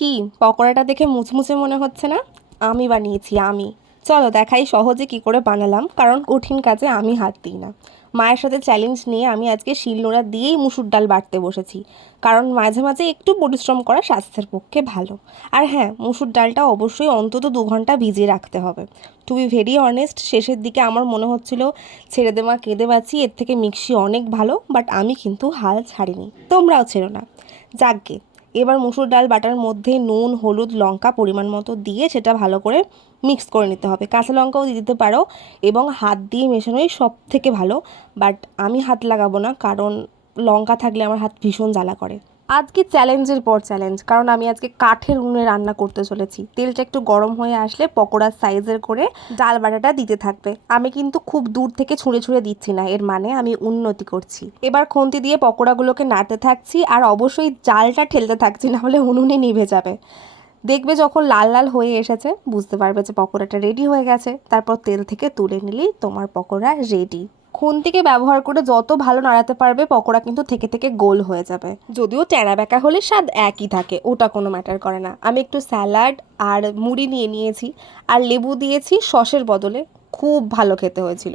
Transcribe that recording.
কি পকোড়াটা দেখে মুচমুচে মনে হচ্ছে না? আমি বানিয়েছি আমি। চলো দেখাই সহজে কি করে বানালাম, কারণ কঠিন কাজে আমি হাত দিই না। মায়ের সাথে চ্যালেঞ্জ নিয়ে আমি আজকে শিলনোড়া দিয়েই মুসুর ডাল বাটতে বসেছি, কারণ মাঝে মাঝে একটু পরিশ্রম করা স্বাস্থ্যের পক্ষে ভালো। আর হ্যাঁ, মুসুর ডালটা অবশ্যই অন্তত 2 ঘন্টা ভিজিয়ে রাখতে হবে। টু বি ভেরি অনেস্ট, শেষের দিকে আমার মনে হচ্ছিল ছেড়ে দেওয়া কেঁদে বাঁচি, এর থেকে মিক্সি অনেক ভালো, বাট আমি কিন্তু হাল ছাড়িনি, তোমরাও ছেড়ো না। যাকগে, এবার মুসুর ডাল বাটার মধ্যে নুন, হলুদ, লঙ্কা পরিমাণ মতো দিয়ে সেটা ভালো করে মিক্স করে নিতে হবে। কাঁচা লঙ্কাও দিয়ে দিতে পারো, এবং হাত দিয়ে মেশানোই সব থেকে ভালো। বাট আমি হাত লাগাবো না, কারণ লঙ্কা থাকলে আমার হাত ভীষণ জ্বালা করে। আজকে চ্যালেঞ্জের পর চ্যালেঞ্জ, কারণ আমি আজকে কাঠের উনুনে রান্না করতে চলেছি। তেলটা একটু গরম হয়ে আসলে পকোড়ার সাইজের করে ডাল বাটাটা দিতে থাকবে। আমি কিন্তু খুব দূর থেকে ছুঁড়ে ছুঁড়ে দিচ্ছি না, এর মানে আমি উন্নতি করছি। এবার খুন্তি দিয়ে পকোড়াগুলোকে নাড়তে থাকছি, আর অবশ্যই জালটা ঠেলতে থাকছি, না হলে উনুনে নিভে যাবে। দেখবে যখন লাল লাল হয়ে এসেছে, বুঝতে পারবে যে পকোড়াটা রেডি হয়ে গেছে। তারপর তেল থেকে তুলে নিলেই তোমার পকোড়া রেডি। খুন্তিকে ব্যবহার করে যত ভালো নাড়াতে পারবে, পকোড়া কিন্তু থেকে থেকে গোল হয়ে যাবে। যদিও টেরা বেঁকা হলে স্বাদ একই থাকে, ওটা কোনো ম্যাটার করে না। আমি একটু স্যালাড আর মুড়ি নিয়ে নিয়েছি, আর লেবু দিয়েছি সসের বদলে। খুব ভালো খেতে হয়েছিল।